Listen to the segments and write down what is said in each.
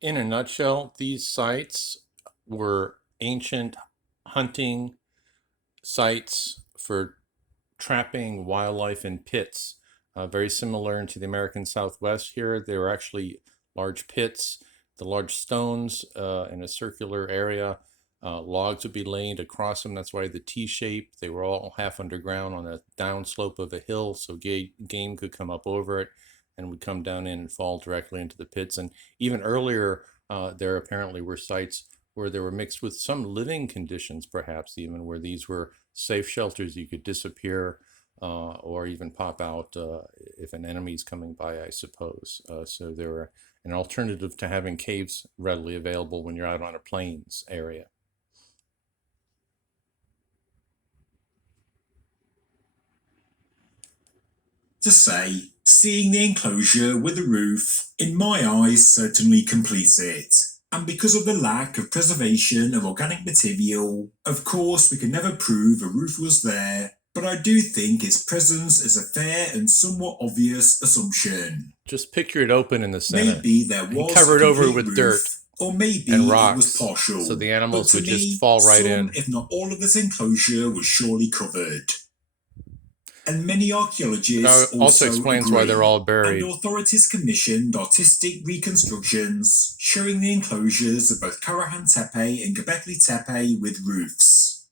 In a nutshell, these sites were ancient hunting sites for trapping wildlife in pits, very similar to the American Southwest here. They were actually large pits, the large stones in a circular area. Logs would be laid across them. That's why the T shape. They were all half underground on a downslope of a hill, so game could come up over it and would come down in and fall directly into the pits. And even earlier, there apparently were sites where they were mixed with some living conditions, perhaps even where these were safe shelters. You could disappear or even pop out if an enemy's coming by, I suppose. So they were an alternative to having caves readily available when you're out on a plains area. To say, seeing the enclosure with a roof, in my eyes, certainly completes it. And because of the lack of preservation of organic material, of course, we can never prove a roof was there, but I do think its presence is a fair and somewhat obvious assumption. Just picture it open in the center Maybe there and was a covered over complete with dirt roof, or and maybe it was rocks, so partial, the but animals to would just me, fall right some, in. if not all of this enclosure was surely covered. And many archaeologists Also also explains why they're agree, all and buried. authorities commissioned artistic reconstructions showing the enclosures of both Karahan Tepe and Gobekli Tepe with roofs.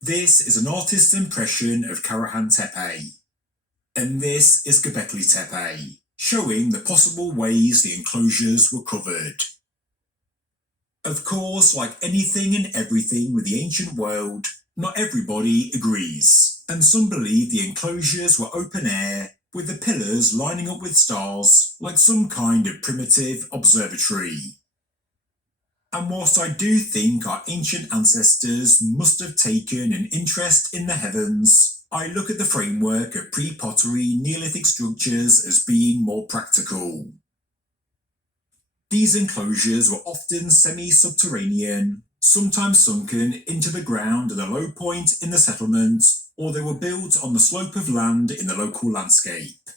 This is an artist's impression of Karahan Tepe, and this is Gobekli Tepe, showing the possible ways the enclosures were covered. Of course, like anything and everything with the ancient world, not everybody agrees, and some believe the enclosures were open air, with the pillars lining up with stars, like some kind of primitive observatory. And whilst I do think our ancient ancestors must have taken an interest in the heavens, I look at the framework of pre-pottery Neolithic structures as being more practical. These enclosures were often semi-subterranean, sometimes sunken into the ground at a low point in the settlement, or they were built on the slope of land in the local landscape.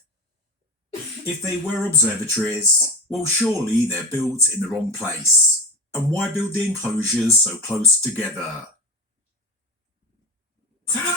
If they were observatories, well, surely they're built in the wrong place. And why build the enclosures so close together? To the